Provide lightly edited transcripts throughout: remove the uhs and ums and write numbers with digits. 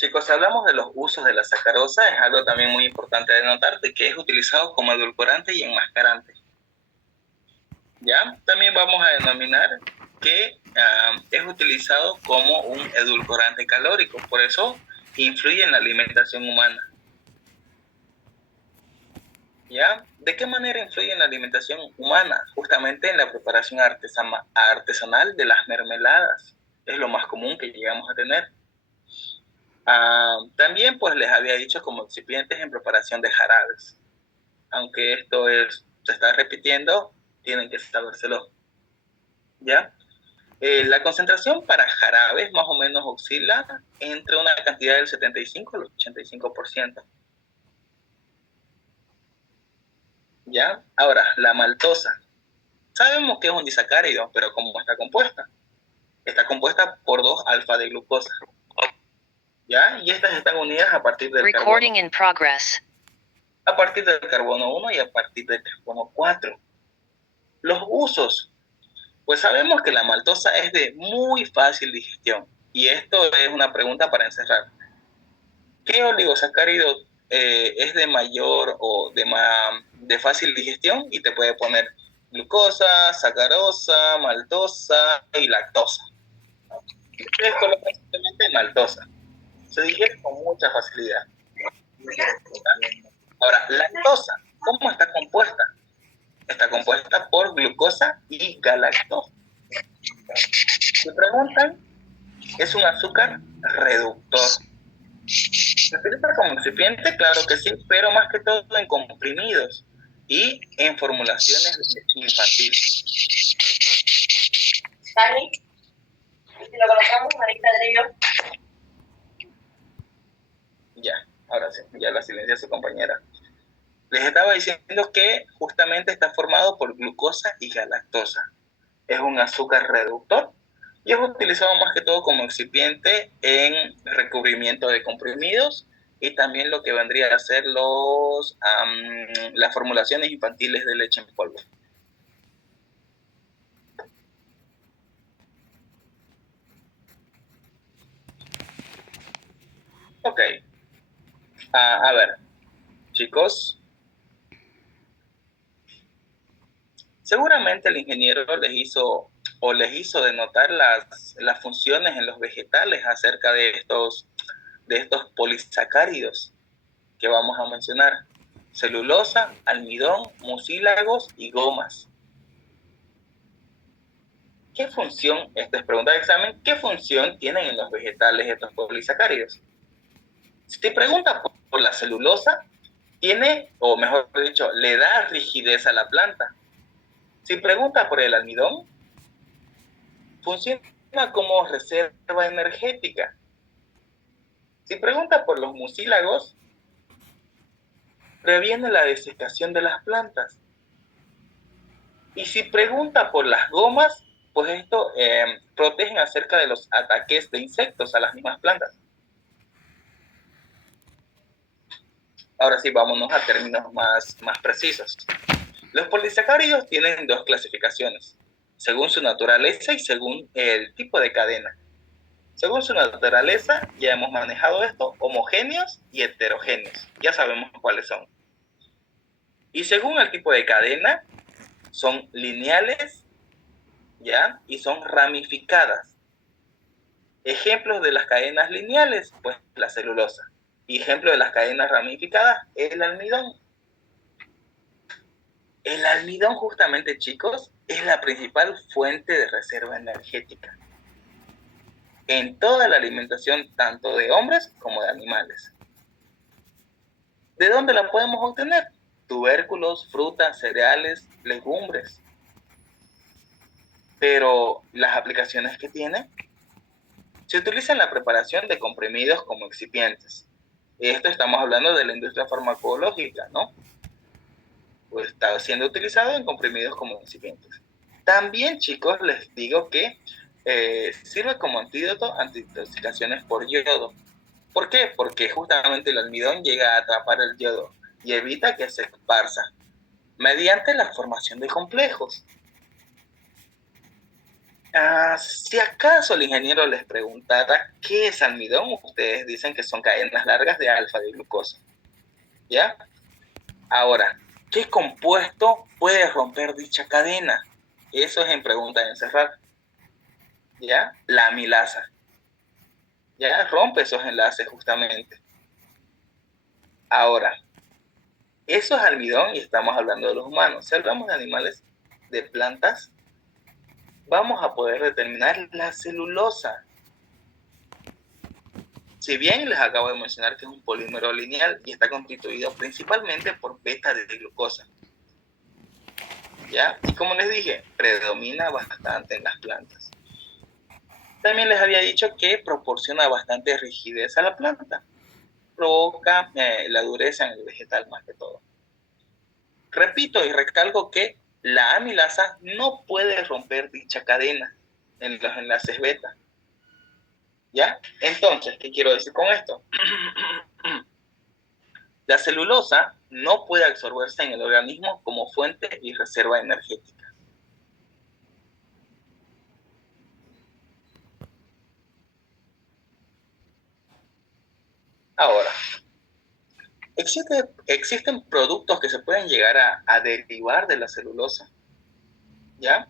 Chicos, si hablamos de los usos de la sacarosa, es algo también muy importante de notar, de que es utilizado como edulcorante y enmascarante. ¿Ya? También vamos a denominar que es utilizado como un edulcorante calórico, por eso influye en la alimentación humana. ¿Ya? ¿De qué manera influye en la alimentación humana? Justamente en la preparación artesanal de las mermeladas. Es lo más común que llegamos a tener. También pues les había dicho como excipientes en preparación de jarabes. Aunque se está repitiendo, tienen que sabérselo. ¿Ya? La concentración para jarabes más o menos oscila entre una cantidad del 75 al 85%. ¿Ya? Ahora, la maltosa. Sabemos que es un disacárido, pero ¿cómo está compuesta? Está compuesta por 2 alfa de glucosa. ¿Ya? Y estas están unidas a partir del Recording carbono. in progress. A partir del carbono 1 y a partir del carbono 4. Los usos. Pues sabemos que la maltosa es de muy fácil digestión. Y esto es una pregunta para encerrar. ¿Qué oligosacárido es de mayor o de fácil digestión? Y te puede poner glucosa, sacarosa, maltosa y lactosa. Ustedes colocan simplemente maltosa. Se digiere con mucha facilidad. Ahora, lactosa, ¿cómo está compuesta? Está compuesta por glucosa y galactosa. Si preguntan, es un azúcar reductor. ¿Se utiliza como excipiente? Claro que sí, pero más que todo en comprimidos y en formulaciones de leche infantil. Dani, si lo colocamos, Marita Adrillo. Ya, ahora sí, ya la silencia su compañera. Les estaba diciendo que justamente está formado por glucosa y galactosa. Es un azúcar reductor y es utilizado más que todo como excipiente en recubrimiento de comprimidos y también lo que vendría a ser las formulaciones infantiles de leche en polvo. Ok. A ver, chicos. Seguramente el ingeniero les hizo denotar las funciones en los vegetales acerca de estos polisacáridos que vamos a mencionar: celulosa, almidón, mucílagos y gomas. ¿Qué función, esta es pregunta de examen, qué función tienen en los vegetales estos polisacáridos? Si te pregunta por la celulosa, tiene, o mejor dicho, le da rigidez a la planta. Si pregunta por el almidón, funciona como reserva energética. Si pregunta por los mucílagos, previene la desecación de las plantas. Y si pregunta por las gomas, pues esto protegen acerca de los ataques de insectos a las mismas plantas. Ahora sí, vámonos a términos más precisos. Los polisacáridos tienen 2 clasificaciones, según su naturaleza y según el tipo de cadena. Según su naturaleza, ya hemos manejado esto, homogéneos y heterogéneos. Ya sabemos cuáles son. Y según el tipo de cadena, son lineales, ¿ya? Y son ramificadas. Ejemplos de las cadenas lineales, pues la celulosa. Y ejemplo de las cadenas ramificadas, el almidón. El almidón, justamente, chicos, es la principal fuente de reserva energética en toda la alimentación, tanto de hombres como de animales. ¿De dónde la podemos obtener? Tubérculos, frutas, cereales, legumbres. Pero las aplicaciones que tiene se utilizan en la preparación de comprimidos como excipientes. Esto estamos hablando de la industria farmacológica, ¿no? Pues está siendo utilizado en comprimidos como excipientes. También, chicos, les digo que sirve como antídoto ante intoxicaciones por yodo. ¿Por qué? Porque justamente el almidón llega a atrapar el yodo y evita que se esparza mediante la formación de complejos. Si acaso el ingeniero les preguntara qué es almidón, ustedes dicen que son cadenas largas de alfa de glucosa. ¿Ya? Ahora, ¿qué compuesto puede romper dicha cadena? Eso es en pregunta de encerrar. ¿Ya? La amilasa. ¿Ya? Rompe esos enlaces justamente. Ahora, eso es almidón y estamos hablando de los humanos. Si hablamos de animales, de plantas, vamos a poder determinar la celulosa. Si bien les acabo de mencionar que es un polímero lineal y está constituido principalmente por beta de glucosa, ¿ya? Y como les dije, predomina bastante en las plantas. También les había dicho que proporciona bastante rigidez a la planta, provoca la dureza en el vegetal más que todo. Repito y recalco que la amilasa no puede romper dicha cadena en los enlaces beta. ¿Ya? Entonces, ¿qué quiero decir con esto? La celulosa no puede absorberse en el organismo como fuente y reserva energética. Ahora, existen productos que se pueden llegar a derivar de la celulosa, ¿ya?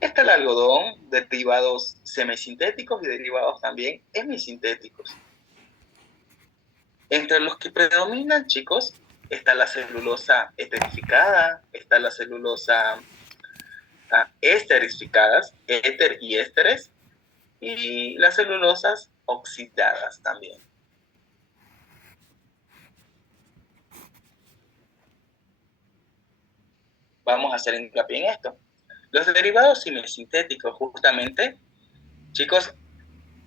Está el algodón, derivados semisintéticos y derivados también hemisintéticos. Entre los que predominan, chicos, está la celulosa esterificada, está la celulosa esterificadas, éter y ésteres, y las celulosas oxidadas también. Vamos a hacer hincapié en esto. Los derivados semisintéticos, justamente, chicos,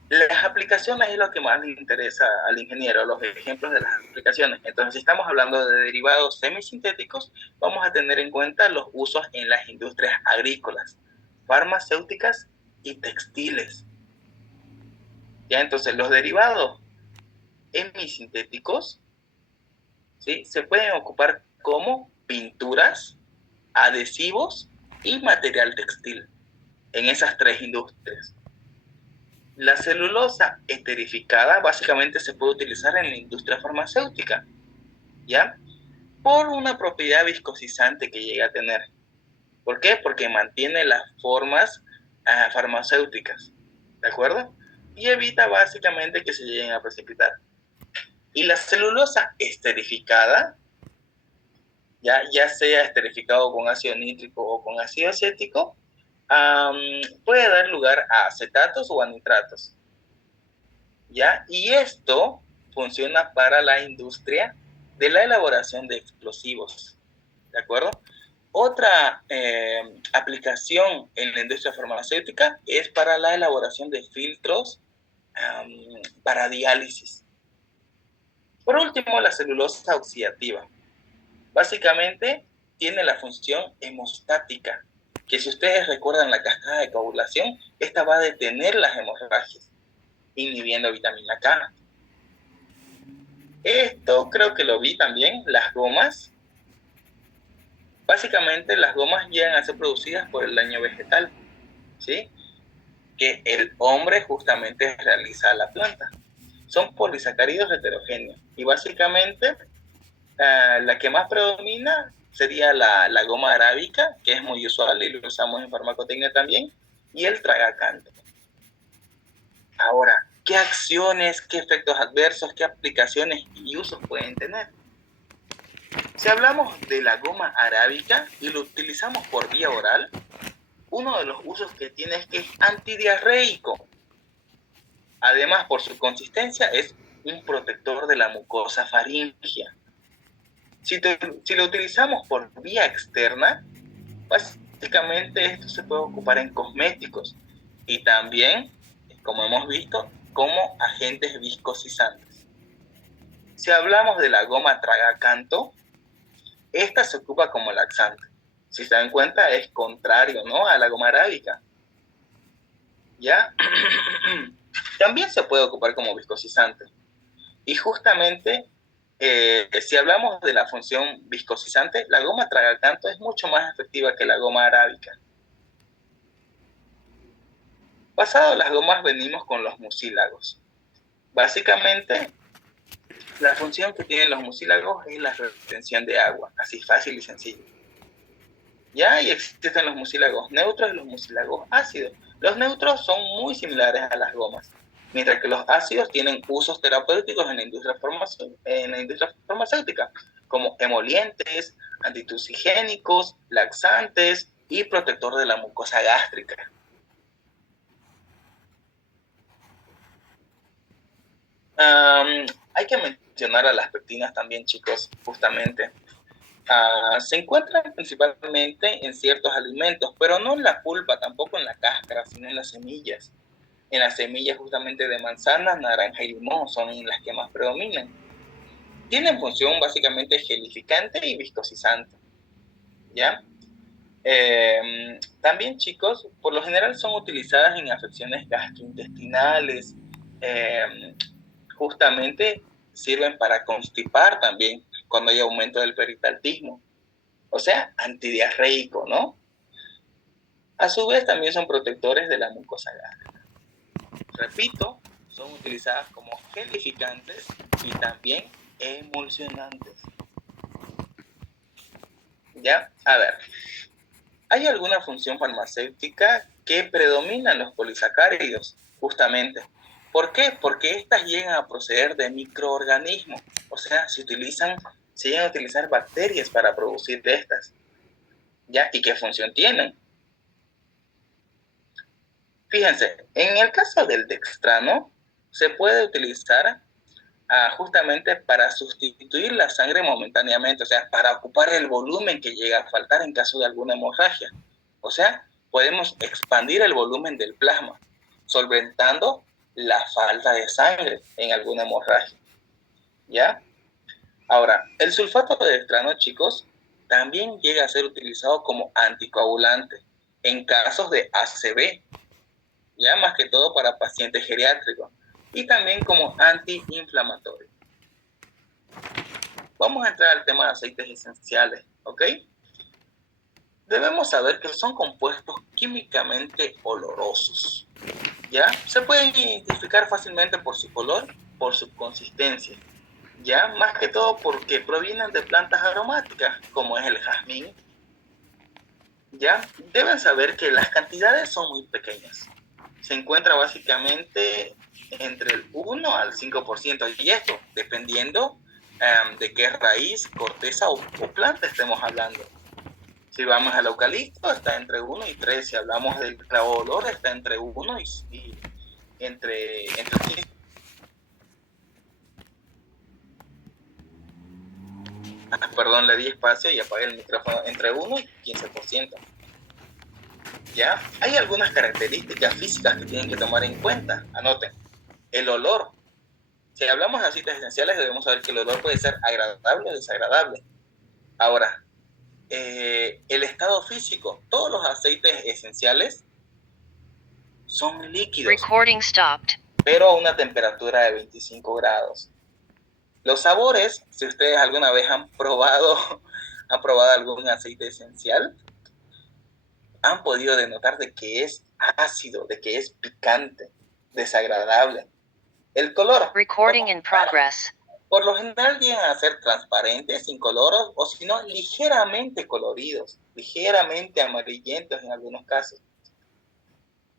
las aplicaciones es lo que más le interesa al ingeniero, los ejemplos de las aplicaciones. Entonces, si estamos hablando de derivados semisintéticos, vamos a tener en cuenta los usos en las industrias agrícolas, farmacéuticas y textiles. Ya, entonces, los derivados hemisintéticos, ¿sí?, se pueden ocupar como pinturas, adhesivos y material textil en esas tres industrias. La celulosa esterificada básicamente se puede utilizar en la industria farmacéutica, ¿ya? Por una propiedad viscosizante que llega a tener. ¿Por qué? Porque mantiene las formas farmacéuticas, ¿de acuerdo? Y evita básicamente que se lleguen a precipitar. Y la celulosa esterificada, ya sea esterificado con ácido nítrico o con ácido acético, puede dar lugar a acetatos o a nitratos. ¿Ya? Y esto funciona para la industria de la elaboración de explosivos, ¿de acuerdo? Otra aplicación en la industria farmacéutica es para la elaboración de filtros para diálisis. Por último, la celulosa oxidativa. Básicamente tiene la función hemostática, que si ustedes recuerdan la cascada de coagulación, esta va a detener las hemorragias, inhibiendo vitamina K. Esto creo que lo vi también, las gomas. Básicamente las gomas llegan a ser producidas por el daño vegetal, ¿sí?, que el hombre justamente realiza a la planta. Son polisacáridos heterogéneos y básicamente la que más predomina sería la goma arábica, que es muy usual y lo usamos en farmacotecnia también, y el tragacanto. Ahora, ¿qué acciones, qué efectos adversos, qué aplicaciones y usos pueden tener? Si hablamos de la goma arábica y lo utilizamos por vía oral, uno de los usos que tiene es que es antidiarreico. Además, por su consistencia, es un protector de la mucosa faríngea. Si lo utilizamos por vía externa, básicamente esto se puede ocupar en cosméticos y también, como hemos visto, como agentes viscosizantes. Si hablamos de la goma tragacanto, esta se ocupa como laxante. Si se dan cuenta, es contrario, ¿no?, a la goma arábica. ¿Ya? También se puede ocupar como viscosizante. Y justamente, si hablamos de la función viscosizante, la goma tragacanto es mucho más efectiva que la goma arábica. Pasado las gomas venimos con los mucílagos. Básicamente, la función que tienen los mucílagos es la retención de agua, así fácil y sencillo. Ya, y existen los mucílagos neutros y los mucílagos ácidos. Los neutros son muy similares a las gomas, mientras que los ácidos tienen usos terapéuticos en la industria farmacéutica, como emolientes, antitusigénicos, laxantes y protector de la mucosa gástrica. Hay que mencionar a las pectinas también, chicos, justamente. Se encuentran principalmente en ciertos alimentos, pero no en la pulpa, tampoco en la cáscara, sino en las semillas. En las semillas justamente de manzana, naranja y limón son las que más predominan. Tienen función básicamente gelificante y viscosizante. ¿Ya? También, chicos, por lo general son utilizadas en afecciones gastrointestinales. Justamente sirven para constipar también cuando hay aumento del peristaltismo. O sea, antidiarreico, ¿no? A su vez también son protectores de la mucosa gástrica. Repito, son utilizadas como gelificantes y también emulsionantes. ¿Ya? A ver, ¿hay alguna función farmacéutica que predomina en los polisacáridos? Justamente. ¿Por qué? Porque estas llegan a proceder de microorganismos. O sea, se llegan a utilizar bacterias para producir de estas. ¿Ya? ¿Y qué función tienen? Fíjense, en el caso del dextrano, se puede utilizar justamente para sustituir la sangre momentáneamente, o sea, para ocupar el volumen que llega a faltar en caso de alguna hemorragia. O sea, podemos expandir el volumen del plasma, solventando la falta de sangre en alguna hemorragia. ¿Ya? Ahora, el sulfato de dextrano, chicos, también llega a ser utilizado como anticoagulante en casos de ACV, ya más que todo para pacientes geriátricos, y también como antiinflamatorio. Vamos a entrar al tema de aceites esenciales, ¿ok? Debemos saber que son compuestos químicamente olorosos, ¿ya? Se pueden identificar fácilmente por su color, por su consistencia, ¿ya? Más que todo porque provienen de plantas aromáticas, como es el jazmín, ¿ya? Deben saber que las cantidades son muy pequeñas. Se encuentra básicamente entre el 1 al 5%, y esto dependiendo de qué raíz, corteza o planta estemos hablando. Si vamos al eucalipto, está entre 1 y 3. Si hablamos del clavo de olor, está entre 1 y entre 15. Perdón, le di espacio y apagué el micrófono. Entre 1 y 15%. ¿Ya? Hay algunas características físicas que tienen que tomar en cuenta. Anoten. El olor. Si hablamos de aceites esenciales, debemos saber que el olor puede ser agradable o desagradable. Ahora, el estado físico. Todos los aceites esenciales son líquidos, pero a una temperatura de 25 grados. Los sabores, si ustedes alguna vez han probado algún aceite esencial, han podido denotar de que es ácido, de que es picante, desagradable. El color. Recording in progress. Por lo general llegan a ser transparentes, incoloros, o si no, ligeramente coloridos, ligeramente amarillentos en algunos casos.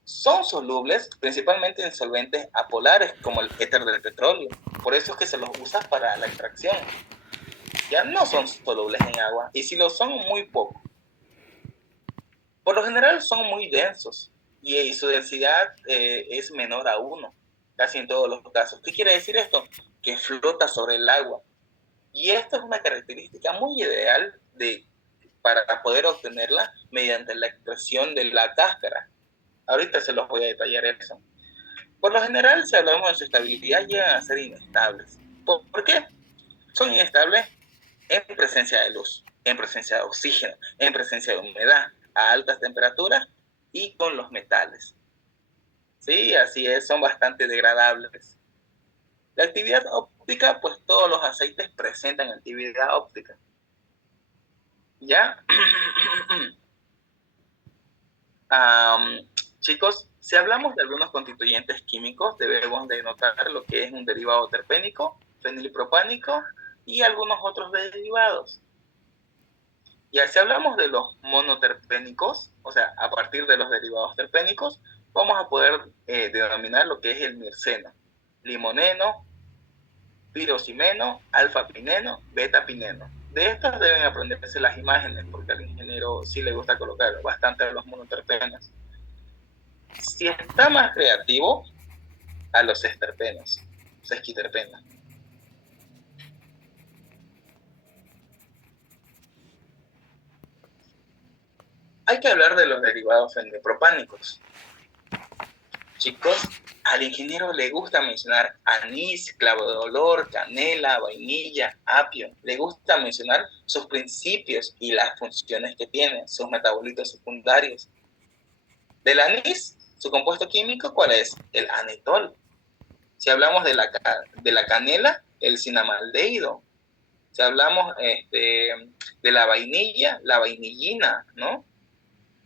Son solubles principalmente en solventes apolares como el éter del petróleo. Por eso es que se los usa para la extracción. Ya no son solubles en agua, y si lo son, muy poco. Por lo general son muy densos y su densidad es menor a 1, casi en todos los casos. ¿Qué quiere decir esto? Que flota sobre el agua. Y esta es una característica muy ideal para poder obtenerla mediante la extracción de la cáscara. Ahorita se los voy a detallar eso. Por lo general, si hablamos de su estabilidad, llegan a ser inestables. ¿Por qué? Son inestables en presencia de luz, en presencia de oxígeno, en presencia de humedad, a altas temperaturas y con los metales. Sí, así es, son bastante degradables. La actividad óptica, pues todos los aceites presentan actividad óptica. ¿Ya? Chicos, si hablamos de algunos constituyentes químicos, debemos de notar lo que es un derivado terpénico, fenilpropánico y algunos otros derivados. Ya si hablamos de los monoterpénicos, o sea, a partir de los derivados terpénicos, vamos a poder denominar lo que es el mirceno, limoneno, pirocimeno, alfa-pineno, beta-pineno. De estos deben aprenderse las imágenes, porque al ingeniero sí le gusta colocar bastante a los monoterpenos. Si está más creativo, a los sesquiterpenos. Hay que hablar de los derivados fenilpropánicos. Chicos, al ingeniero le gusta mencionar anís, clavo de olor, canela, vainilla, apio. Le gusta mencionar sus principios y las funciones que tiene, sus metabolitos secundarios. Del anís, su compuesto químico, ¿cuál es? El anetol. Si hablamos de la canela, el cinamaldehído. Si hablamos de la vainilla, la vainillina, ¿no?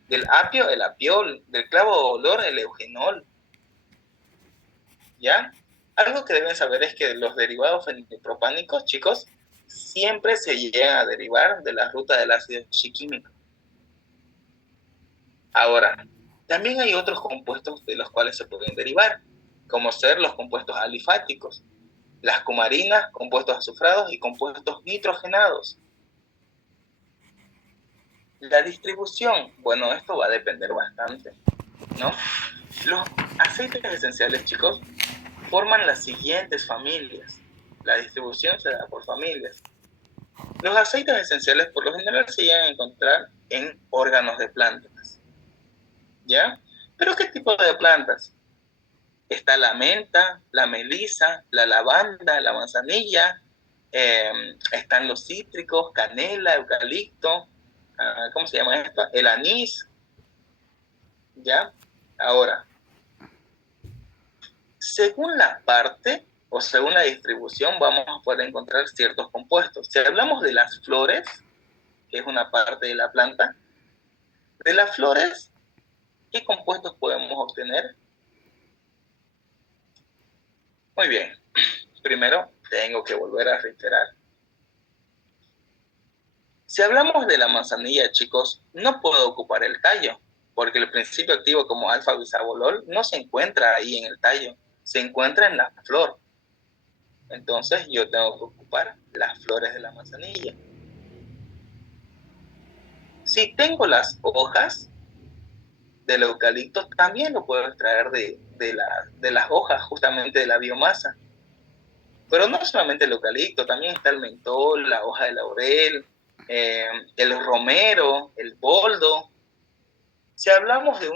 Del apio, el apiol. Del clavo de olor, el eugenol. ¿Ya? Algo que deben saber es que los derivados fenilpropánicos, chicos, siempre se llegan a derivar de la ruta del ácido chiquímico. Ahora, también hay otros compuestos de los cuales se pueden derivar, como ser los compuestos alifáticos, las cumarinas, compuestos azufrados y compuestos nitrogenados. La distribución, bueno, esto va a depender bastante, ¿no? Los aceites esenciales, chicos, forman las siguientes familias. La distribución se da por familias. Los aceites esenciales por lo general se llegan a encontrar en órganos de plantas. ¿Ya? ¿Pero qué tipo de plantas? Está la menta, la melisa, la lavanda, la manzanilla, están los cítricos, canela, eucalipto, ¿cómo se llama esto? El anís. ¿Ya? Ahora, según la parte o según la distribución vamos a poder encontrar ciertos compuestos. Si hablamos de las flores, que es una parte de la planta, de las flores, ¿qué compuestos podemos obtener? Muy bien. Primero, tengo que volver a reiterar. Si hablamos de la manzanilla, chicos, no puedo ocupar el tallo, porque el principio activo como alfa-bisabolol no se encuentra ahí en el tallo, se encuentra en la flor. Entonces yo tengo que ocupar las flores de la manzanilla. Si tengo las hojas del eucalipto, también lo puedo extraer de las hojas, justamente de la biomasa. Pero no solamente el eucalipto, también está el mentol, la hoja de laurel, el romero, el boldo. Si hablamos de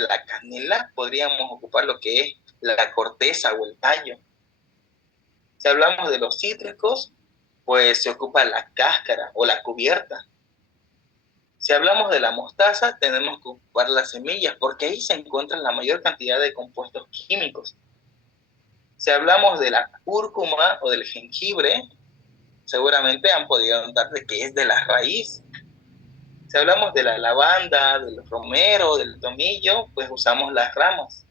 la canela, podríamos ocupar lo que es la corteza o el tallo. Si hablamos de los cítricos, pues se ocupa la cáscara o la cubierta. Si hablamos de la mostaza, tenemos que ocupar las semillas, porque ahí se encuentran la mayor cantidad de compuestos químicos. Si hablamos de la cúrcuma o del jengibre, seguramente han podido notar de que es de la raíz. Si hablamos de la lavanda, del romero, del tomillo, pues usamos las ramas.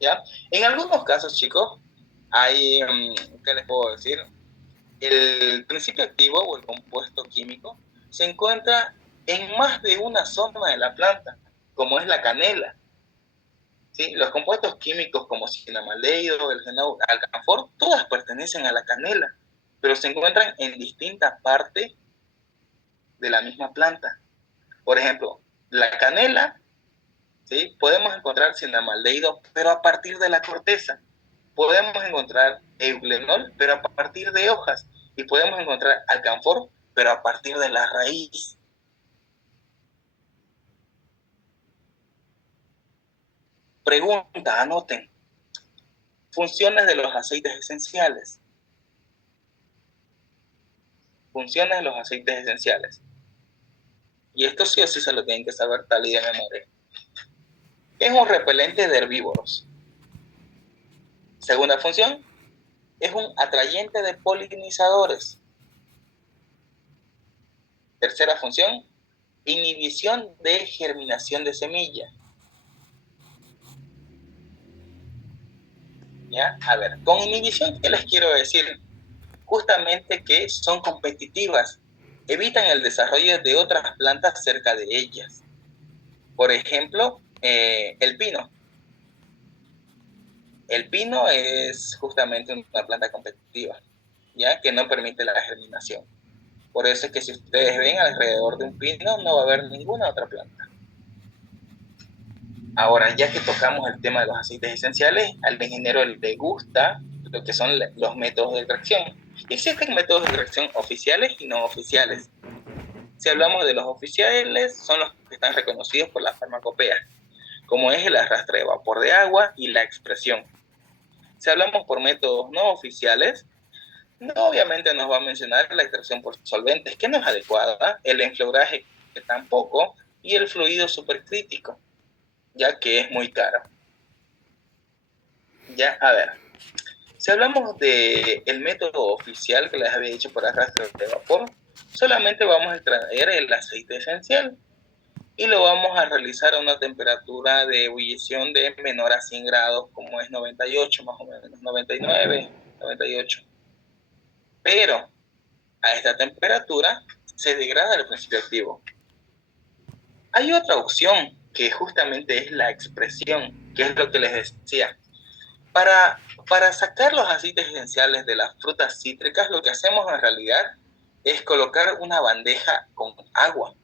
¿Ya? En algunos casos, chicos, hay, ¿qué les puedo decir? El principio activo o el compuesto químico se encuentra en más de una zona de la planta, como es la canela. ¿Sí? Los compuestos químicos como cinamaldehído, el alcanfor, todas pertenecen a la canela, pero se encuentran en distintas partes de la misma planta. Por ejemplo, la canela, ¿sí? Podemos encontrar cinamaldehído, pero a partir de la corteza. Podemos encontrar eugenol, pero a partir de hojas. Y podemos encontrar alcanfor, pero a partir de la raíz. Pregunta, anoten. Funciones de los aceites esenciales. Funciones de los aceites esenciales. Y esto sí o sí se lo tienen que saber tal y de memoria. Es un repelente de herbívoros. Segunda función, es un atrayente de polinizadores. Tercera función, inhibición de germinación de semilla. ¿Ya? A ver, con inhibición, ¿qué les quiero decir? Justamente que son competitivas, evitan el desarrollo de otras plantas cerca de ellas. Por ejemplo, el pino. El pino es justamente una planta competitiva, ¿ya? Que no permite la germinación. Por eso es que si ustedes ven alrededor de un pino, no va a haber ninguna otra planta. Ahora, ya que tocamos el tema de los aceites esenciales, al ingeniero le gusta lo que son los métodos de extracción. Existen métodos de extracción oficiales y no oficiales. Si hablamos de los oficiales, son los que están reconocidos por la farmacopea, como es el arrastre de vapor de agua y la expresión. Si hablamos por métodos no oficiales, no obviamente nos va a mencionar la extracción por solventes, que no es adecuada, el enfleuraje, que tampoco, y el fluido supercrítico, ya que es muy caro. Ya, a ver, si hablamos del método oficial que les había dicho por arrastre de vapor, solamente vamos a extraer el aceite esencial y lo vamos a realizar a una temperatura de ebullición de menor a 100 grados, como es 98 más o menos, 99, 98. Pero a esta temperatura se degrada el principio activo. Hay otra opción que justamente es la expresión, que es lo que les decía. Para sacar los aceites esenciales de las frutas cítricas, lo que hacemos en realidad es colocar una bandeja con agua.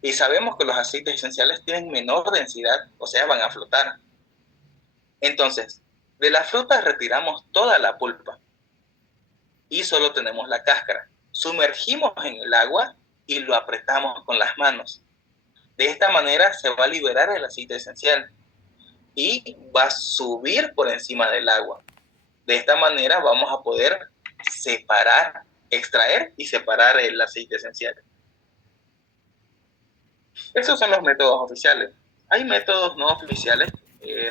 Y sabemos que los aceites esenciales tienen menor densidad, o sea, van a flotar. Entonces, de la fruta retiramos toda la pulpa y solo tenemos la cáscara. Sumergimos en el agua y lo apretamos con las manos. De esta manera se va a liberar el aceite esencial y va a subir por encima del agua. De esta manera vamos a poder separar, extraer y separar el aceite esencial. Esos son los métodos oficiales. Hay métodos no oficiales,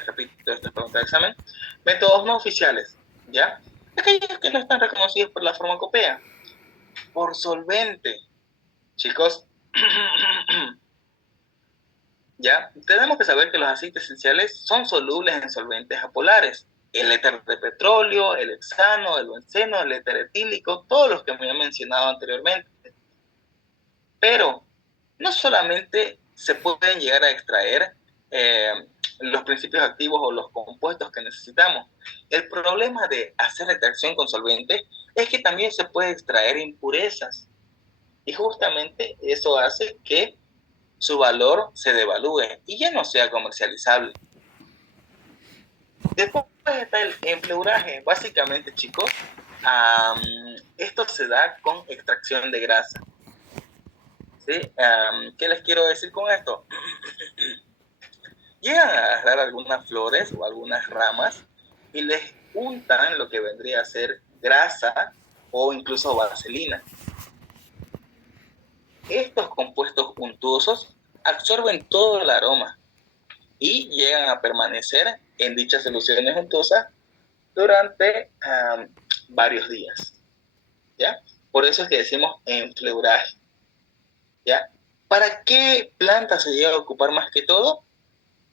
repito, esto es pregunta de examen, métodos no oficiales, ¿ya? Aquellos que no están reconocidos por la farmacopea, por solvente. Chicos, ¿ya? Tenemos que saber que los aceites esenciales son solubles en solventes apolares. El éter de petróleo, el hexano, el benceno, el éter etílico, todos los que me he mencionado anteriormente. Pero no solamente se pueden llegar a extraer los principios activos o los compuestos que necesitamos. El problema de hacer extracción con solventes es que también se puede extraer impurezas. Y justamente eso hace que su valor se devalúe y ya no sea comercializable. Después está el enfleuraje. Básicamente, chicos, esto se da con extracción de grasa. ¿Sí? ¿Qué les quiero decir con esto? Llegan a agarrar algunas flores o algunas ramas y les untan lo que vendría a ser grasa o incluso vaselina. Estos compuestos untuosos absorben todo el aroma y llegan a permanecer en dichas soluciones untosas durante varios días. ¿Ya? Por eso es que decimos enfleuraje. ¿Ya? ¿Para qué planta se llega a ocupar más que todo?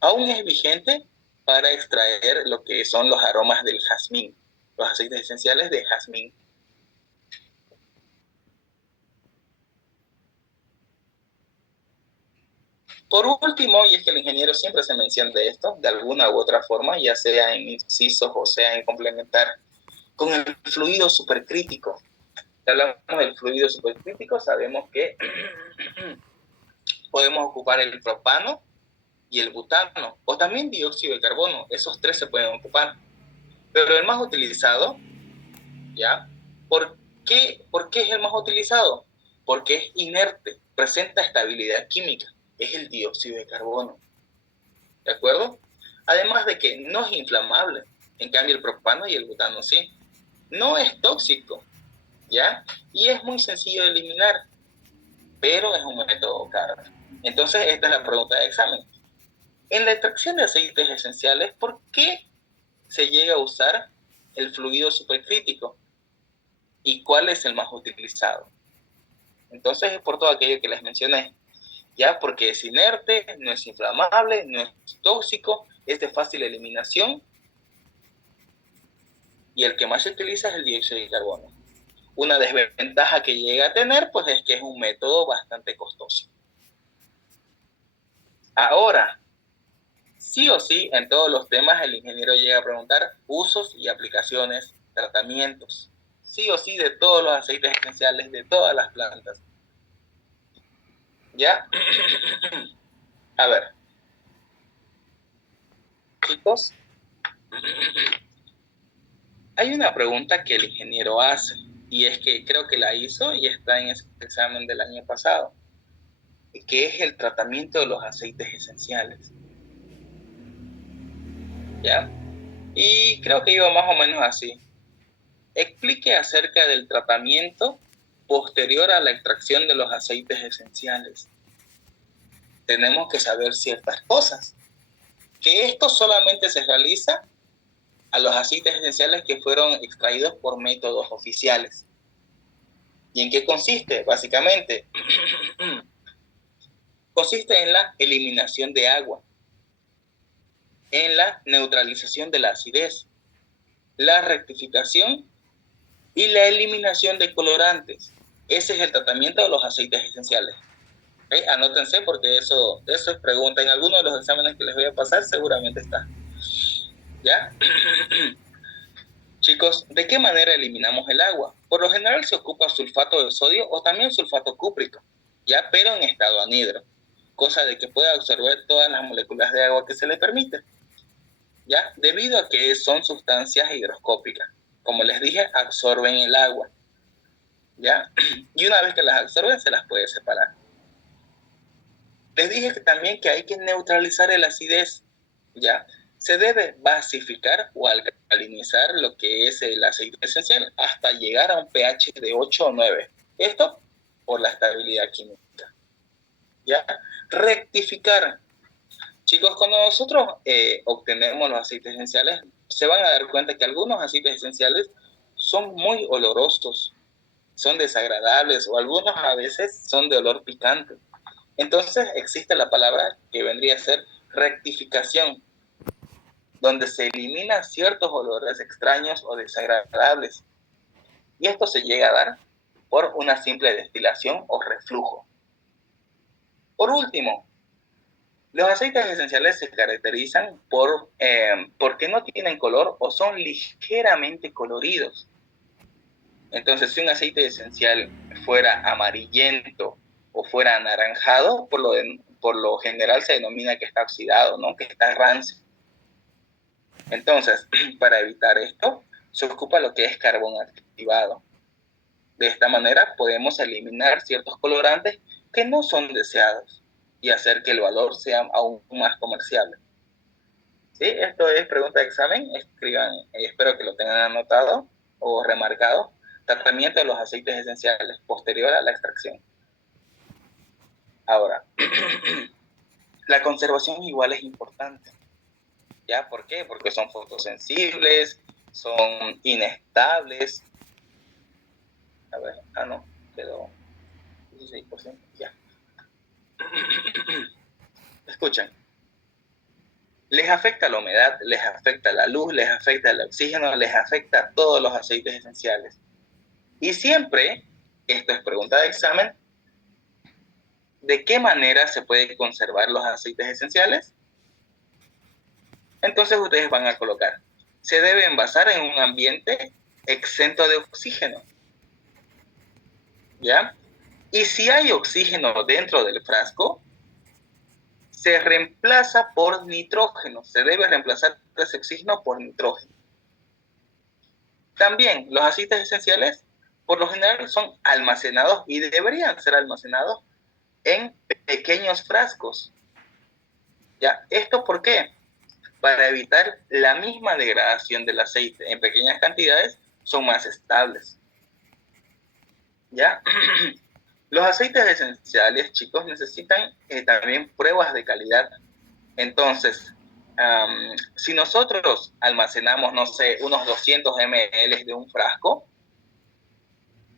Aún es vigente para extraer lo que son los aromas del jazmín, los aceites esenciales de jazmín. Por último, y es que el ingeniero siempre se menciona de esto, de alguna u otra forma, ya sea en incisos o sea en complementar, con el fluido supercrítico. Si hablamos del fluido supercrítico, sabemos que podemos ocupar el propano y el butano, o también dióxido de carbono. Esos tres se pueden ocupar. Pero el más utilizado, ¿ya? ¿Por qué es el más utilizado? Porque es inerte, presenta estabilidad química, es el dióxido de carbono. ¿De acuerdo? Además de que no es inflamable, en cambio el propano y el butano sí. No es tóxico, ¿ya? Y es muy sencillo de eliminar, pero es un método caro. Entonces, esta es la pregunta de examen. En la extracción de aceites esenciales, ¿por qué se llega a usar el fluido supercrítico? ¿Y cuál es el más utilizado? Entonces, es por todo aquello que les mencioné. ¿ya? Porque es inerte, no es inflamable, no es tóxico, es de fácil eliminación y el que más se utiliza es el dióxido de carbono. Una desventaja que llega a tener, pues es que es un método bastante costoso. Ahora, sí o sí, en todos los temas el ingeniero llega a preguntar usos y aplicaciones, tratamientos. Sí o sí de todos los aceites esenciales, de todas las plantas. ¿Ya? A ver, chicos, hay una pregunta que el ingeniero hace, y es que creo que la hizo y está en ese examen del año pasado, que es el tratamiento de los aceites esenciales. ¿Ya? Y creo que iba más o menos así. Explique acerca del tratamiento posterior a la extracción de los aceites esenciales. Tenemos que saber ciertas cosas. Que esto solamente se realiza a los aceites esenciales que fueron extraídos por métodos oficiales. ¿Y en qué consiste? Básicamente, consiste en la eliminación de agua, en la neutralización de la acidez, la rectificación y la eliminación de colorantes. Ese es el tratamiento de los aceites esenciales. Anótense porque eso es pregunta. En alguno de los exámenes que les voy a pasar seguramente está. ¿Ya? Chicos, ¿de qué manera eliminamos el agua? Por lo general se ocupa sulfato de sodio o también sulfato cúprico, ¿ya? Pero en estado anhidro, cosa de que pueda absorber todas las moléculas de agua que se le permite, ¿ya? Debido a que son sustancias higroscópicas. Como les dije, absorben el agua, ¿ya? Y una vez que las absorben, se las puede separar. Les dije que también que hay que neutralizar la acidez, ¿ya? Se debe basificar o alcalinizar lo que es el aceite esencial hasta llegar a un pH de 8 o 9. Esto por la estabilidad química, ¿ya? Rectificar. Chicos, cuando nosotros obtenemos los aceites esenciales, se van a dar cuenta que algunos aceites esenciales son muy olorosos, son desagradables o algunos a veces son de olor picante. Entonces existe la palabra que vendría a ser rectificación, donde se eliminan ciertos olores extraños o desagradables. Y esto se llega a dar por una simple destilación o reflujo. Por último, los aceites esenciales se caracterizan porque no tienen color o son ligeramente coloridos. Entonces, si un aceite esencial fuera amarillento o fuera anaranjado, por lo general se denomina que está oxidado, ¿no? Que está rancio. Entonces, para evitar esto, se ocupa lo que es carbón activado. De esta manera podemos eliminar ciertos colorantes que no son deseados y hacer que el valor sea aún más comerciable. ¿Sí? Esto es pregunta de examen. Escriban, espero que lo tengan anotado o remarcado. Tratamiento de los aceites esenciales posterior a la extracción. Ahora, la conservación igual es importante. ¿Ya? ¿Por qué? Porque son fotosensibles, son inestables. A ver, no, quedó 16%, ya. Escuchen, les afecta la humedad, les afecta la luz, les afecta el oxígeno, les afecta todos los aceites esenciales. Y siempre, esto es pregunta de examen, ¿de qué manera se pueden conservar los aceites esenciales? Entonces ustedes van a colocar, se debe envasar en un ambiente exento de oxígeno, ¿ya? Y si hay oxígeno dentro del frasco, se reemplaza por nitrógeno, se debe reemplazar ese oxígeno por nitrógeno. También los aceites esenciales, por lo general, son almacenados y deberían ser almacenados en pequeños frascos. ¿Ya? ¿Esto por qué? Para evitar la misma degradación del aceite en pequeñas cantidades, son más estables. ¿Ya? Los aceites esenciales, chicos, necesitan también pruebas de calidad. Entonces, si nosotros almacenamos, no sé, unos 200 ml de un frasco,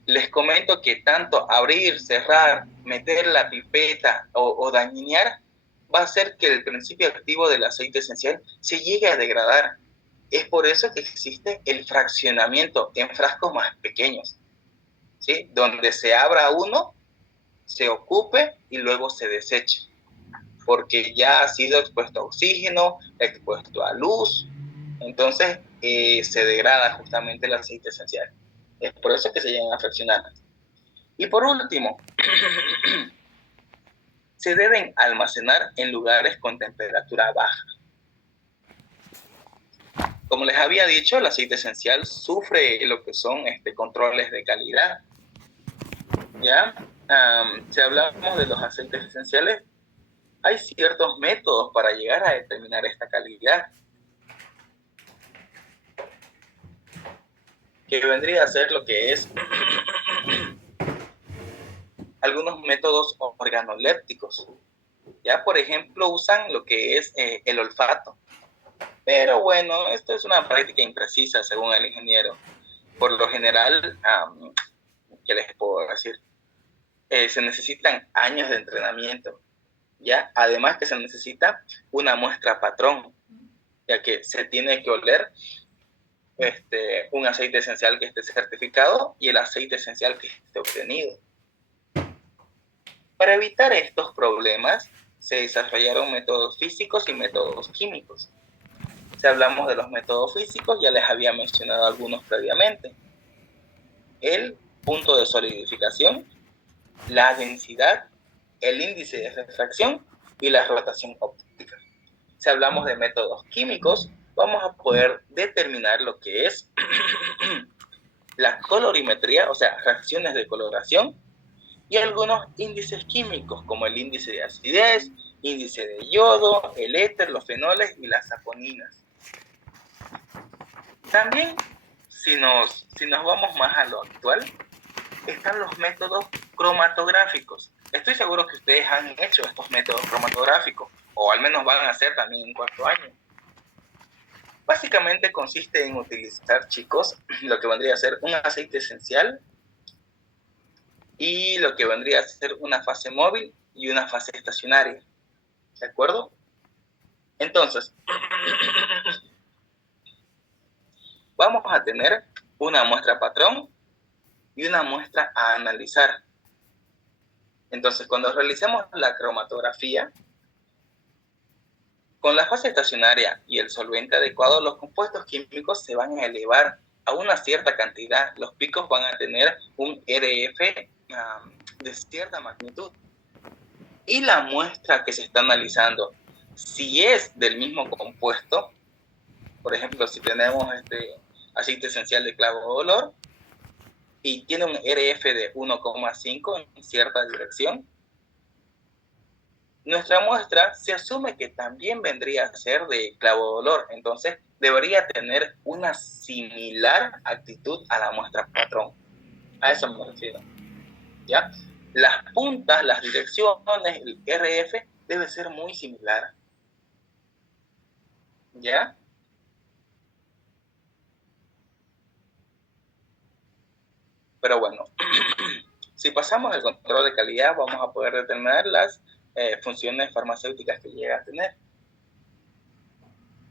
Les comento que tanto abrir, cerrar, meter la pipeta o dañinear va a hacer que el principio activo del aceite esencial se llegue a degradar. Es por eso que existe el fraccionamiento en frascos más pequeños, ¿sí? Donde se abra uno, se ocupe y luego se deseche, porque ya ha sido expuesto a oxígeno, expuesto a luz, entonces se degrada justamente el aceite esencial. Es por eso que se llegan a fraccionar. Y por último, se deben almacenar en lugares con temperatura baja. Como les había dicho, el aceite esencial sufre lo que son controles de calidad. ¿Ya? Si hablamos de los aceites esenciales, hay ciertos métodos para llegar a determinar esta calidad, que vendría a ser lo que es algunos métodos organolépticos. Ya, por ejemplo, usan lo que es el olfato. Pero bueno, esto es una práctica imprecisa según el ingeniero. Por lo general, ¿qué les puedo decir? Se necesitan años de entrenamiento, ¿ya? Además que se necesita una muestra patrón, ya que se tiene que oler un aceite esencial que esté certificado y el aceite esencial que esté obtenido. Para evitar estos problemas, se desarrollaron métodos físicos y métodos químicos. Si hablamos de los métodos físicos, ya les había mencionado algunos previamente. El punto de solidificación, la densidad, el índice de refracción y la rotación óptica. Si hablamos de métodos químicos, vamos a poder determinar lo que es la colorimetría, o sea, reacciones de coloración, y algunos índices químicos como el índice de acidez, índice de yodo, el éter, los fenoles y las saponinas. También, si nos vamos más a lo actual, están los métodos cromatográficos. Estoy seguro que ustedes han hecho estos métodos cromatográficos, o al menos van a hacer también en cuarto año. Básicamente consiste en utilizar, chicos, lo que vendría a ser un aceite esencial y lo que vendría a ser una fase móvil y una fase estacionaria. ¿De acuerdo? Entonces, vamos a tener una muestra patrón y una muestra a analizar. Entonces, cuando realicemos la cromatografía, con la fase estacionaria y el solvente adecuado, los compuestos químicos se van a elevar a una cierta cantidad. Los picos van a tener un RF de cierta magnitud. Y la muestra que se está analizando, si es del mismo compuesto, por ejemplo, si tenemos aceite esencial de clavo de olor y tiene un RF de 1,5 en cierta dirección, nuestra muestra se asume que también vendría a ser de clavo de olor, entonces debería tener una similar actitud a la muestra patrón. A eso me refiero, ¿ya? Las puntas, las direcciones, el RF debe ser muy similar, ¿ya? Pero bueno, si pasamos el control de calidad, vamos a poder determinar las funciones farmacéuticas que llega a tener.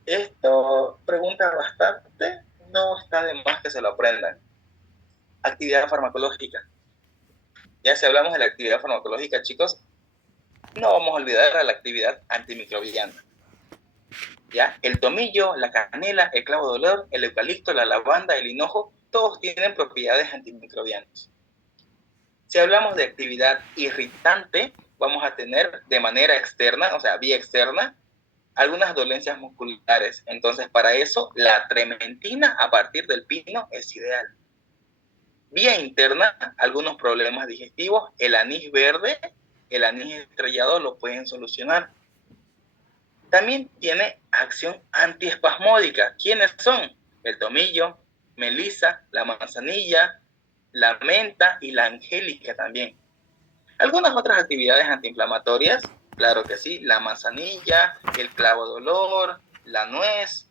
Esto pregunta bastante, no está de más que se lo aprendan. Actividad farmacológica. Ya si hablamos de la actividad farmacológica, chicos, no vamos a olvidar a la actividad antimicrobiana. ¿Ya? El tomillo, la canela, el clavo de olor, el eucalipto, la lavanda, el hinojo, todos tienen propiedades antimicrobianas. Si hablamos de actividad irritante, vamos a tener de manera externa, o sea, vía externa, algunas dolencias musculares. Entonces, para eso, la trementina a partir del pino es ideal. Vía interna, algunos problemas digestivos, el anís verde, el anís estrellado lo pueden solucionar. También tiene acción antiespasmódica. ¿Quiénes son? El tomillo, melisa, la manzanilla, la menta y la angélica también. Algunas otras actividades antiinflamatorias, claro que sí, la manzanilla, el clavo de olor, la nuez,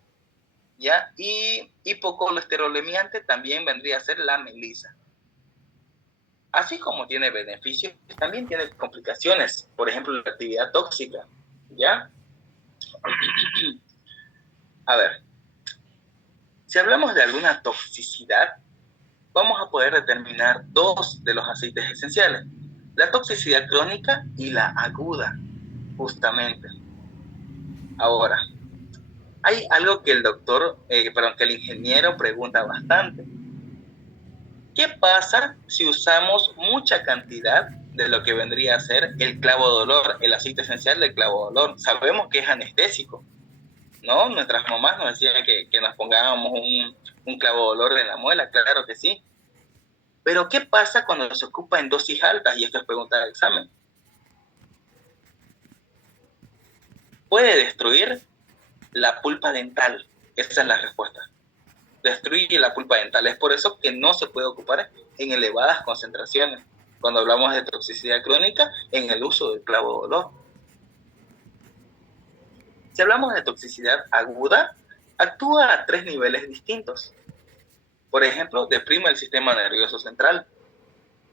¿ya? Y hipocolesterolemiante también vendría a ser la melisa. así como tiene beneficios, también tiene complicaciones. Por ejemplo, la actividad tóxica, ¿ya? A ver, si hablamos de alguna toxicidad, vamos a poder determinar dos de los aceites esenciales: la toxicidad crónica y la aguda, justamente. Ahora, hay algo que que el ingeniero pregunta bastante. ¿Qué pasa si usamos mucha cantidad de lo que vendría a ser el clavo de olor, el aceite esencial del clavo de olor? Sabemos que es anestésico, ¿no? Nuestras mamás nos decían que nos pongamos un clavo de olor en la muela, claro que sí. Pero ¿qué pasa cuando se ocupa en dosis altas? Y esto es pregunta de examen. Puede destruir la pulpa dental. Esa es la respuesta. Destruye la pulpa dental. Es por eso que no se puede ocupar en elevadas concentraciones cuando hablamos de toxicidad crónica en el uso del clavo de olor. Si hablamos de toxicidad aguda, actúa a 3 niveles distintos. Por ejemplo, deprime el sistema nervioso central.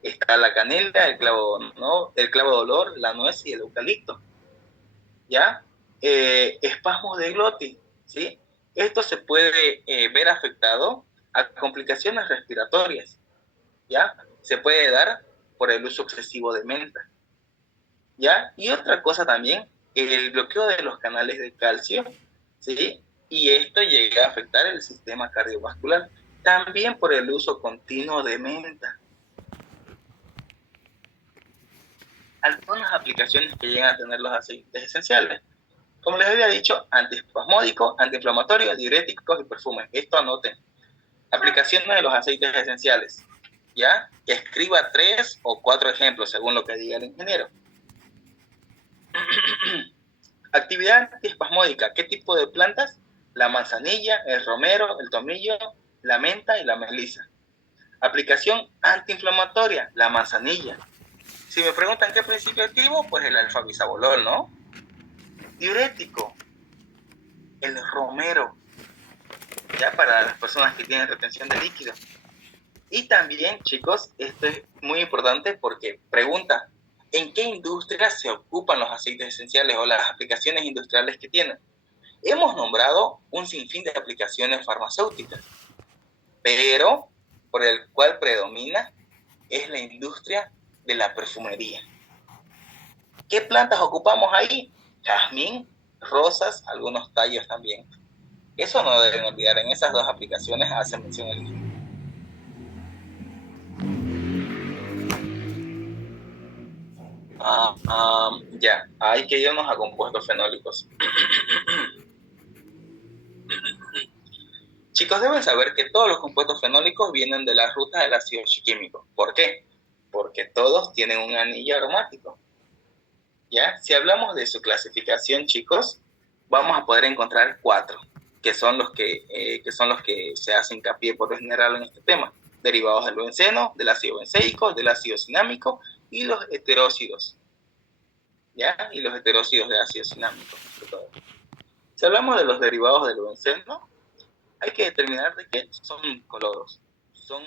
Está la canela, el clavo de olor, la nuez y el eucalipto. ¿Ya? Espasmos de glotis, ¿sí? Esto se puede ver afectado a complicaciones respiratorias, ¿ya? Se puede dar por el uso excesivo de menta, ¿ya? Y otra cosa también, el bloqueo de los canales de calcio, ¿sí? Y esto llega a afectar el sistema cardiovascular, también por el uso continuo de menta. Algunas aplicaciones que llegan a tener los aceites esenciales: como les había dicho, antiespasmódico, antiinflamatorio, diuréticos y perfumes. Esto anoten. Aplicaciones de los aceites esenciales, ¿ya? Que escriba 3 o 4 ejemplos según lo que diga el ingeniero. Actividad antiespasmódica. ¿Qué tipo de plantas? La manzanilla, el romero, el tomillo, la menta y la melisa. Aplicación antiinflamatoria, la manzanilla. Si me preguntan qué principio activo, pues el alfa-bisabolol, ¿no? Diurético, el romero, ya para las personas que tienen retención de líquido. Y también, chicos, esto es muy importante porque pregunta, ¿en qué industria se ocupan los aceites esenciales o las aplicaciones industriales que tienen? Hemos nombrado un sinfín de aplicaciones farmacéuticas, pero por el cual predomina es la industria de la perfumería. ¿Qué plantas ocupamos ahí? Jazmín, rosas, algunos tallos también. Eso no deben olvidar, en esas dos aplicaciones hace mención el ingeniero. Ya, hay que irnos a compuestos fenólicos. Chicos, deben saber que todos los compuestos fenólicos vienen de las rutas del ácido químico. ¿Por qué? Porque todos tienen un anillo aromático. ¿Ya? Si hablamos de su clasificación, chicos, vamos a poder encontrar 4, que son los que se hace hincapié por lo general en este tema: derivados del benceno, del ácido benceico, del ácido cinámico y los heteróxidos. ¿Ya? Y los heteróxidos de ácido cinámico. Si hablamos de los derivados del benceno, hay que determinar de qué son incoloros. Son